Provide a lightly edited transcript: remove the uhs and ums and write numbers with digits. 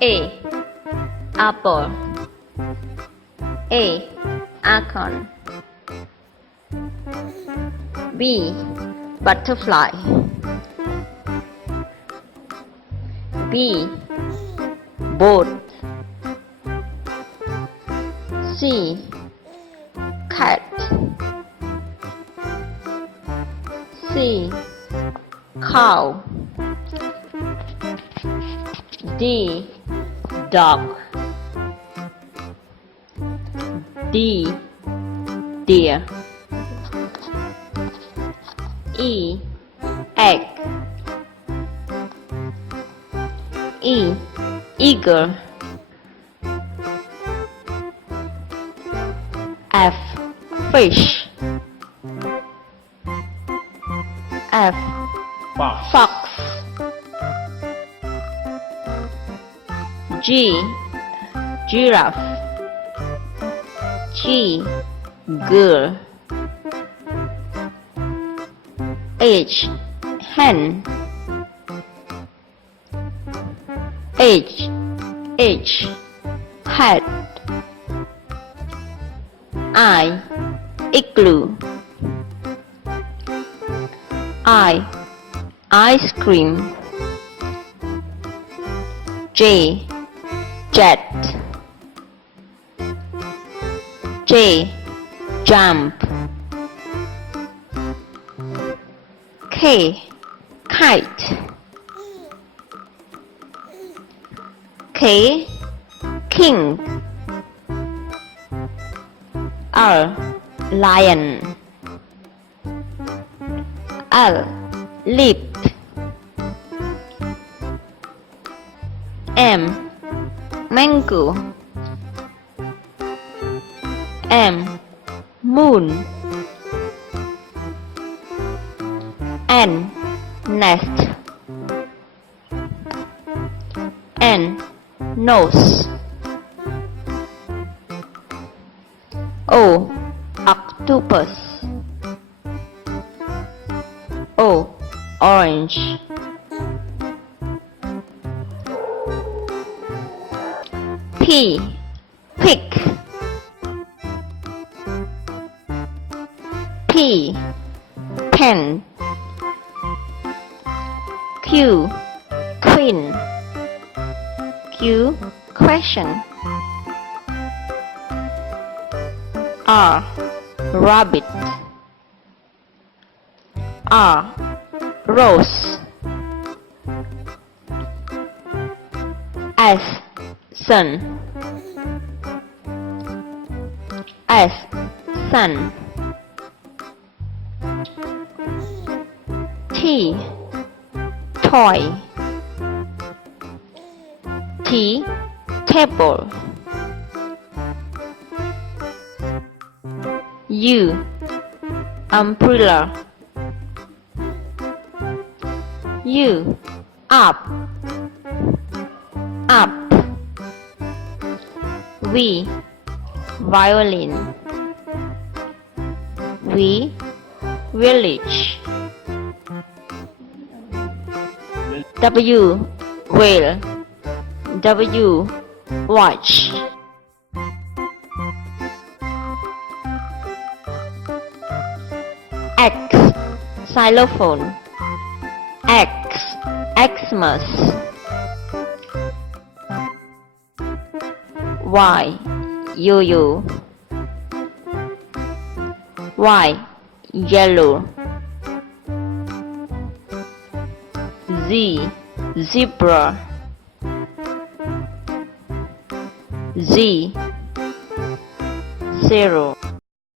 A. Apple. A. Acorn. B. Butterfly. B. Boat. C. Cat. C. Cow. D. Dog. D. Deer. E. Egg. E. Eagle. F. Fish. F. Fox. G. Giraffe. G. Girl. H. Hen. H. Hat. I. Igloo. I. Ice cream. J. Jet. J. Jump. K. Kite. K. King. L. Lion. L. Leap. M. Mango. M. Moon. N. Nest. N. Nose. O. Octopus. O. Orange. P. Pig. P. Pen. Q. Queen. Q. Question. R. Rabbit. R. Rose. S. Sun. S. Sun. T. Toy. T. Table. U. Umbrella. U. Up. Up. V. Violin. V. Village. W. Whale. W. Watch. X. Xylophone. X. Xmas. Y. Yo-yo. Y. Yellow. Z. Zebra. Z. Zero.